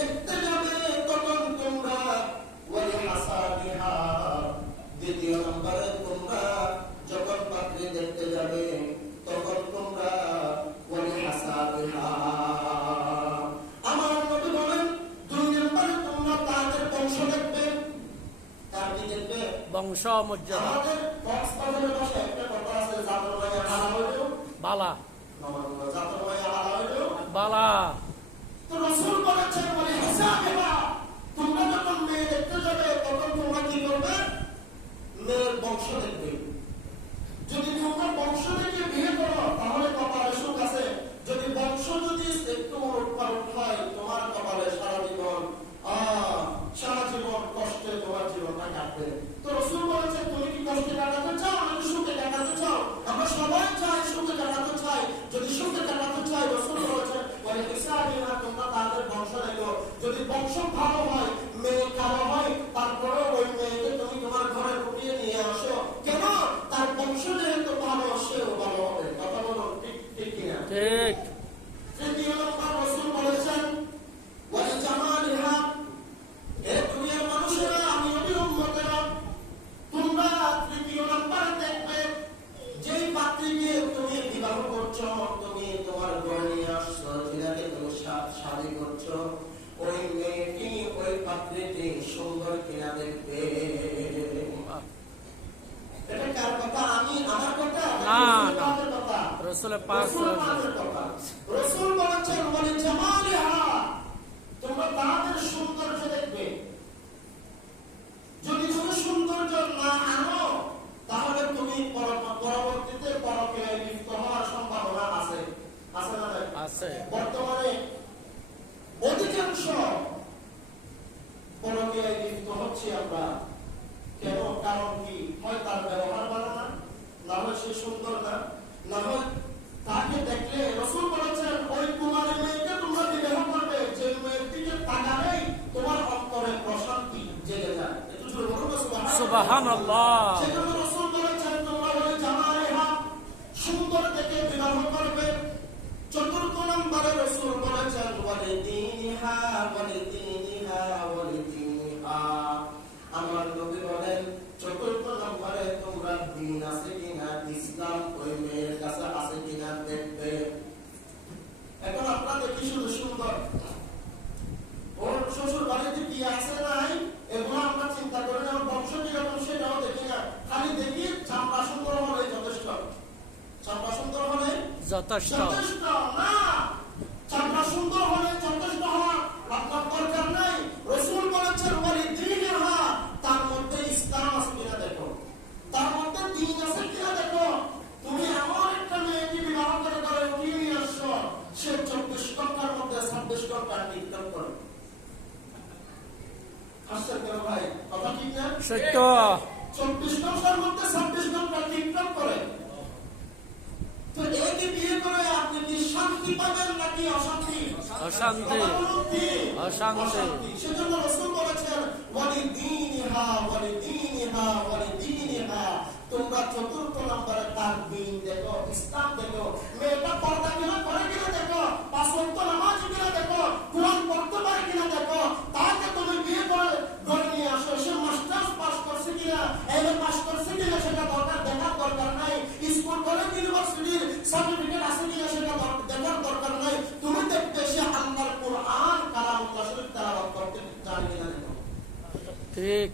দেখতে যাবে তখন তোমরা ওয়ালি হাসাবিহা, দ্বিতীয় নম্বরে তোমরা যখন পাত্রী দেখতে যাবে তখন তোমরা ওয়ালি হাসাবিহা। আমার নবী বলেন 2 নম্বরে তোমরা তাদের বংশ দেখবে। তার কি দেখবে? বংশ মর্যাদা। আমাদের কক্সবাজারের ভাষায় একটা কথা আছে, জাতর মায়া হালা হইলো বালা, জাতর মায়া হালা হইলো বালা। তো রাসূল বলেছেন ওয়ালি হাসাবিহা, তোমরা যখন মেয়ে দেখতে যাবে তখন তোমরা কি করবে? মেয়ের বংশ দেখবে। যদি তোমরা বংশ দেখে বিয়ে করো তাহলে কপালে সুখ আছে। যদি বংশ যদি একটু ওলটপালট হয় তোমার কপালে সারা জীবন কষ্টে তোমার জীবনটা কাটবে। তো রাসূল বলেছেন তুমি কি কষ্টে কাটাতে চাও নাকি সুখে কাটাতে চাও? আমরা সবাই চাই সুখে কাটাতে চাই। যদি সুখে কাটাতে চাই রাসূল বলেছেন ওয়ালি হাসাবিহা, তোমরা তাদের বংশ দেখো। যদি বংশ ভালো হয়, মেয়ে কালো হয়, তারপরে ওই মেয়েকে তুমি তোমার ঘরে ঢুকিয়ে নিয়ে আসো। কেন? তার বংশ যেহেতু ভালো, সেও ভালো হবে। কথা বলো ঠিক কিনা? ঠিক। তৃতীয় নম্বর রাসূল বলেছেন ওয়ালি জামালিহা, হে দুনিয়ার মানুষেরা, আমি নবীর উম্মতেরা, তোমরা তৃতীয় নম্বরে দেখবে যেই পাত্রীকে তুমি বিবাহ করছো, তুমি তোমার ঘরে নিয়ে আসছো, যিনাকে তুমি শাদী করছো, ওই মেয়েটি ওই পাত্রীটি সুন্দর কিনা দেখবে। এটা কার কথা? আমার কথা? না, রাসূলের কথা। রাসূলের পাক কথা। রাসূল বলেছেন ওয়ালি জামালিহা, তোমরা তাদের সৌন্দর্য দেখবে। যদি তুমি সৌন্দর্য না আনো তাহলে তুমি পরবর্তীতে পরকীয়ায় লিপ্ত হওয়ার সম্ভাবনা আছে। আছে না? আছে। বর্তমানে অধিকাংশ পরকীয়ায় লিপ্ত হচ্ছে আমরা। কেন? কারণ কি? হয় তার ব্যবহার ভালো না, না হয় সে সুন্দর না, না হয় তাকে দেখলে রাসূল বলেছেন ওই কুমারী মেয়েকে তোমরা বিবাহ করবে যে মেয়ের দিকে তাকালেই তোমার অন্তরে প্রশান্তি জেগে যায়। একটু জোরে বলুন সুবহানাল্লাহ। সেজন্য রাসূল বলেছেন তোমরা ওই জামালিহা, সুন্দর দেখে বিবাহ করবে। চতুর্থ নম্বরে রাসূল বলেছেন ওয়ালিদিনিহা, ওয়ালিদিনিহা, ওয়ালিদিনিহা। আমার নবী বলেন চতুর্থ নম্বরে তোমরা দ্বীন আছে কিনা, ইসলাম ওই মেয়ের কাছে আছে কিনা দেখবে। এখন আপনারা দেখি শুধু সুন্দর, ওর শ্বশুর বাড়িতে কি আছে নাই এগুলো আমরা চিন্তা করি না, বংশ কিরকম সেটাও দেখি না, খালি দেখি চামড়া সুন্দর হলে যথেষ্ট। চামড়া সুন্দর হলে যথেষ্ট না, চামড়া সুন্দর হলে যথেষ্ট হওয়া আপনার দরকার নাই। রাসূল বলেছেন ওয়ালিদিনিহা, তার মধ্যে ইসলাম আছে কিনা দেখো, তার মধ্যে দ্বীন আছে কিনা দেখো। তুমি এমন একটা মেয়েকে বিবাহ করে ঘরে উঠিয়ে নিয়ে আসছো, সে 24 ঘন্টার মধ্যে 26 ঘন্টা টিকটক করে। হাসছেন কেন ভাই? কথা ঠিক না? সত্য। 24 ঘন্টার মধ্যে 26 ঘন্টা টিকটক করে। তো একে বিয়ে করে আপনি কি শান্তি পাবেন নাকি অশান্তি? অশান্তি। অশান্তি। সেজন্য রাসূল বলেছেন ওয়ালিদিনিহা, ওয়ালিদিনিহা, ওয়ালিদিনিহা, তোমরা চতুর্থ নম্বরে তার দ্বীন দেখো, ইসলাম দেখো। মেয়েটা পর্দা কিনা করে কিনা দেখো, 5 ওয়াক্ত নামাজ কিনা দেখো, কোরআন পড়তে পারে কিনা দেখো। তাকে তুমি বিয়ে করে ঘরে নিয়ে আসো, সে মাস্টার্স পাস করছে কিনা, এমএ পাস করছে কিনা সেটা দেখার দরকার নাই। স্কুল কলেজ ইউনিভার্সিটির সার্টিফিকেট আছে কিনা সেটা দেখার দরকার নাই। তুমি দেখবে সে আল্লাহর কোরআন কালামুল্লাহ শরীফ তেলাওয়াত করতে জানে কিনা দেখো। ঠিক।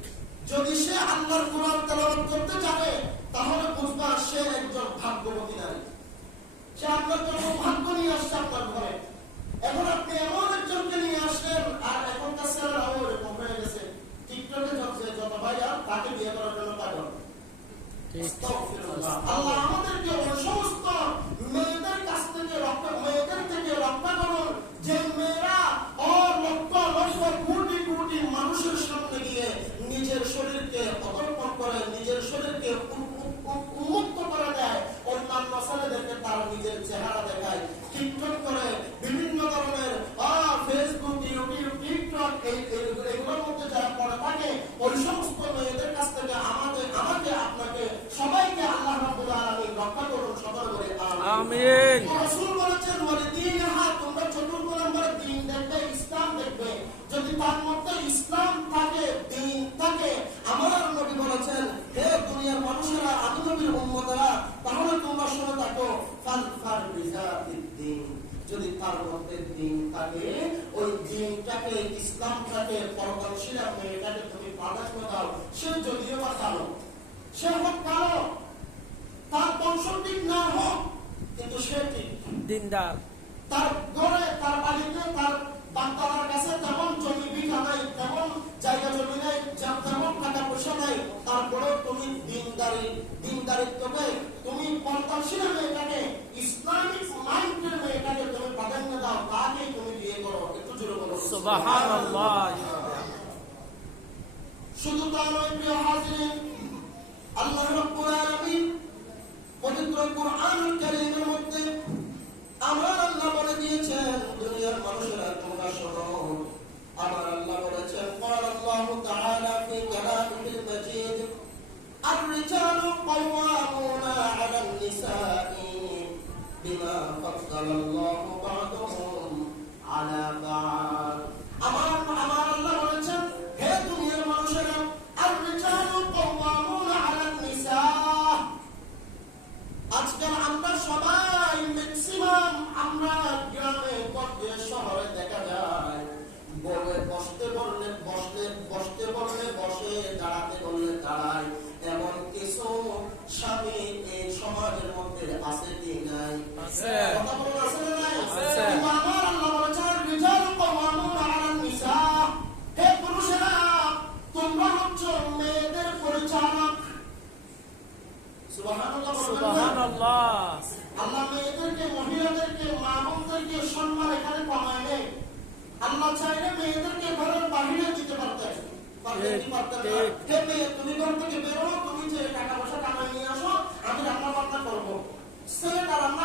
যদি সে আল্লাহর কোরআন তেলাওয়াত করতে জানে তাহলে বুঝবা সে একজন ভাগ্যবতী নারী, সে আপনার জন্য ভাগ্য নিয়ে আসছে আপনার ঘরে। এখন আপনি এমন একজনকে নিয়ে আসলেন, আর এখনকার ছেলেরাও এরকম হয়ে গেছে, টিকটকে যত ভাইয়া তাকে বিয়ে করার জন্য পাগল। আল্লাহ আমাদেরকে ওই সমস্ত মেয়েদের কাছ থেকে রক্ষা করুন যে মেয়েরা লক্ষ লক্ষ কোটি কোটি মানুষের সামনে গিয়ে নিজের শরীরকে অর্পণ করে, নিজের শরীরকে উন্মুক্ত করে দেয়, অন্যান্য ছেলেদেরকে তার নিজের চেহারা দেখায়, টিকটক করে, বিভিন্ন ধরনের ফেসবুক, ইউটিউব, টিকটক এগুলোর মধ্যে যারা পড়ে থাকে, ওই সমস্ত মেয়েদের কাছ থেকে আমাকে আপনাকে সবাইকে আল্লাহ রাব্বুল আলামিন রক্ষা করুন। সকলে বলে আমিন। রাসূল বলেছেন ওয়ালিদিনিহা, তোমরা চতুর্থ নম্বরে দ্বীন দেখবে, ইসলাম দেখবে। তোমার মধ্যে দিন থাকে, ওই দিনটাকে, ইসলামটাকে, পরবর্তী মেয়েটাকে তুমি প্রাধান্য দাও। সে যদিও বা কালো, সে হোক কালো, তার বংশ ঠিক না হোক, কিন্তু সে ঠিক দিনদার। তার ঘরে, তার বাড়িতে, তার বাচ্চার কাছে তেমন জমি বিঘা নাই, তেমন জায়গা জমি নাই, তেমন টাকা পয়সা নাই, তারপরে তুমি দিনদারিত্বকে, তুমি পর্দাশীল মেয়েটাকে, ইসলামিক মাইন্ডের মেয়েটাকে তুমি প্রাধান্য দাও, তাকেই তুমি বিয়ে করো। একটু জোরে বলো সুবহানাল্লাহ। শুধু তা নয় প্রিয় হাজিরিন, আল্লাহ রাব্বুল আলামিন পবিত্র কুরআনুল কারীমের মধ্যে আমার আল্লাহ বলে দিয়েছেন, দুনিয়ার মানুষেরা তোমরা শোনো, আমার আল্লাহ বলেছেন, قال الله تعالى في كلامه المجيد الرجال قوامون على النساء بما فضل الله بعضهم على بعض। আমার আল্লাহ বলেছেন, হে দুনিয়ার মানুষেরা, الرجال قوامون على النساء। আজকাল আমরা সবাই ম্যাক্সিমাম আমরা গ্রামে গঞ্জে শহরে দেখা যায়, বলে বসতে বললে বসে, দাঁড়াতে বললে দাঁড়ায়। এমন কিছু স্বামী এই সমাজের মধ্যে আছে কি নাই? কথা বলুন, আছে না নাই? কিন্তু আমার আল্লাহ বলেছেন, রিজাল কওয়ামুনা আলান নিসা। হে পুরুষেরা, তোমরা হচ্ছে মেয়েদের পরিচালক। সুবহানাল্লাহ। আল্লাহ মেয়েদেরকে, মহিলাদেরকে, মা বোনদেরকে সম্মান এখানে কমায় নেই। আল্লাহ চাইলে মেয়েদেরকে ঘরের বাহিরে দিতে পারতেন। হে মেয়ে, তুমি ঘর থেকে বেরো, তুমি যে টাকা পয়সা কামাই নিয়ে আসো, আমি রান্না বান্না করবো। ছেলেটা রান্না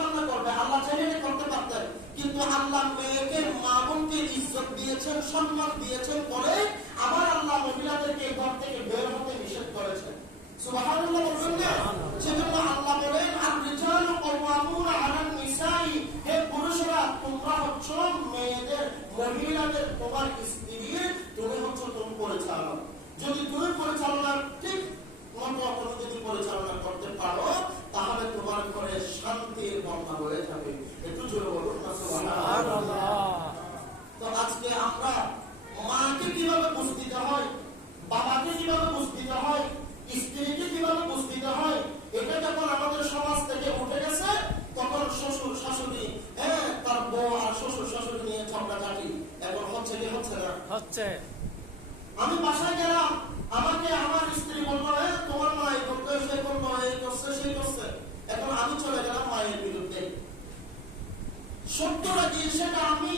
বান্না করবে, আল্লাহ চাইলে করতে পারতেন। কিন্তু আল্লাহ মেয়েকে, মা বোনকে ইজ্জত দিয়েছেন, সম্মান দিয়েছেন বলে আবার আল্লাহ মহিলাদেরকে ঘর থেকে বের হতে নিষেধ করেছেন। সুবহানাল্লাহ বলবেন না? সেজন্য আল্লাহ বলেন, আর-রিজালু কওয়ামুনা আলান নিসাই। হে পুরুষরা, তোমরা হচ্ছ মেয়েদের, মহিলাদের তোমার স্ত্রী, তুমি হচ্ছ তুমি পরিচালক। যদি তুমি পরিচালনা ঠিক মতো তুমি যদি পরিচালনা করতে পারো, তাহলে তোমার ঘরে শান্তির বন্যা বয়ে যাবে। একটু জোরে বলুন না সুবহানাল্লাহ। তো আজকে আমরা মাকে কিভাবে বুঝ দিতে হয়, বাবাকে কিভাবে বুঝ দিতে হয়, স্ত্রীকে কিভাবে বুঝ দিতে হয়, এটা যখন আমাদের সমাজ থেকে উঠে গেছে, তখন শ্বশুর শাশুড়ি, তার বউ আর শ্বশুর শাশুড়ি নিয়ে ঝগড়াঝাটি এখন হচ্ছে কি হচ্ছে না? হচ্ছে। আমি বাসায় গেলাম, আমাকে আমার স্ত্রী বললো, তোমার মা এই করতে, সে করলো, এই করছে, সেই করছে। এখন আমি চলে গেলাম মায়ের বিরুদ্ধে। সত্যটা কি সেটা আমি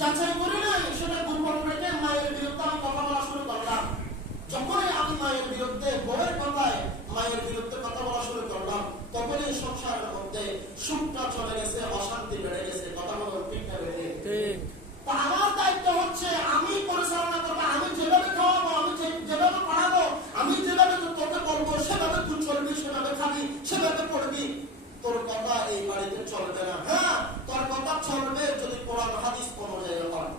যাচাই করি নাই, সেটা গোপন রেখে মায়ের বিরুদ্ধে আমি কথা বলা শুরু করলাম। যখনই আমি মায়ের বিরুদ্ধে, বউয়ের কথায় মায়ের বিরুদ্ধে কথা বলা শুরু করলাম, তখনই সংসারের মধ্যে সুখটা চলে গেছে, অশান্তি বেড়ে গেছে। কথা বলো ঠিক না বেড়ে? আমার দায়িত্ব হচ্ছে আমি পরিচালনা করবো, আমি যেভাবে খাওয়াবো, আমি যেভাবে পড়াবো, আমি যেভাবে তোকে বলবো, সেভাবে তুই চলবি, সেভাবে খাবি, সেভাবে পড়বি। তোর কথা এই বাড়িতে চলবে না। হ্যাঁ, তোর কথা চলবে যদি কোরআন হাদিস অনুযায়ী হয়।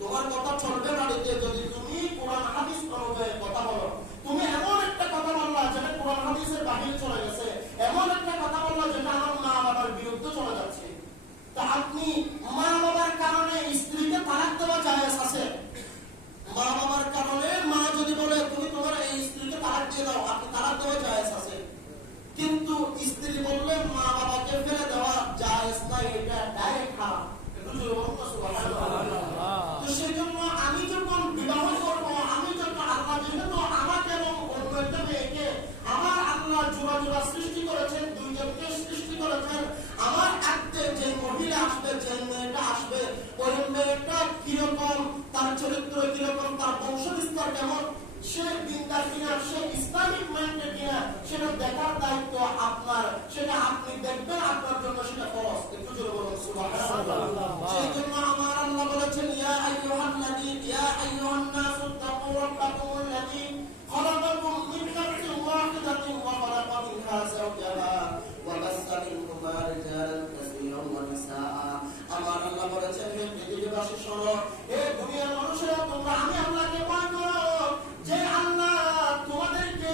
তোমার কথা চলবে বাড়িতে যদি তুমি কোরআন হাদিস অনুযায়ী কথা বলো। তুমি এমন একটা কথা বললা যেটা কোরআন হাদিসের বাহিরে চলে গেছে, এমন একটা কথা বললা যেটা আমার মা বাবার বিরুদ্ধে চলে যাচ্ছে, তা আপনি মা বাবার কারণে স্ত্রীকে তালাক দেওয়া জায়েজ আছে? মা বাবার কারণে মা যদি বলে তুমি তোমার এই স্ত্রীকে তালাক দিয়ে দাও, আপনি তালাক দেওয়া জায়েজ আছে। কিন্তু স্ত্রী বললে মা বাবাকে ফেলে দেওয়া জায়েজ নাই, এটা ডাইরেক্ট হারাম। তো সেই জন্য আমি যখন বিবাহ করবো, আমি যখন আল্লাহ যেহেতু আমাকে এবং অন্য একটা মেয়েকে আমার আল্লাহ জোড়া জোড়া সৃষ্টি করেছেন, দুইজনকে সৃষ্টি করেছেন, আমার আত্মে যে মহিলা আসবে, যে মেয়েটা আসবে, ওই মেয়েটা কিরকম, তার চরিত্র কিরকম, তার বংশ বিস্তার কেমন, সে দিনদার কিনা, সে ইসলামিক মাইন্ডেড কিনা, সেটা দেখার দায়িত্ব আপনার। সেটা আপনি দেখবেন, আপনার জন্য সেটা ফরজ। একটু জোরে বলুন সুবহানাল্লাহ। সেই জন্য আমার আল্লাহ বলেছেন, ইয়া আইয়ুহান নাসু তাকু রাব্বাকুমুল্লাযী খালাকাকুম মিন নাফসিন ওয়াহিদাতিন ওয়া খালাকা মিনহা যাওজাহা ওয়া বাসসা মিনহুমা রিজালান কাসীরান ওয়া নিসাআ। আমার আল্লাহ বলেছেন, হে পৃথিবীবাসী শোনো, হে দুনিয়ার মানুষেরা, তোমরা আমি আল্লাহকে ভয় করো, যে আল্লাহ তোমাদেরকে,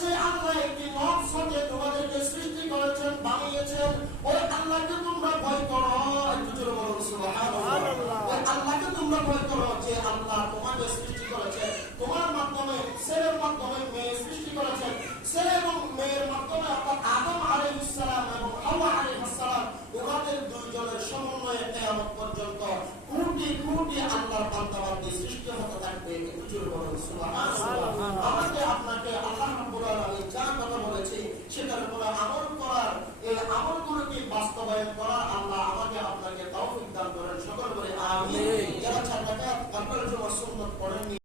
যে আল্লাহ একটি নফস হতে তোমাদেরকে সৃষ্টি করেছেন, বানিয়েছেন, ওই আল্লাহ আল্লাহকে তোমরা ভয় করো, একটু জোরে বলুন সুবহানাল্লাহ। ওই আল্লাহকে তোমরা ভয় করো যে আল্লাহ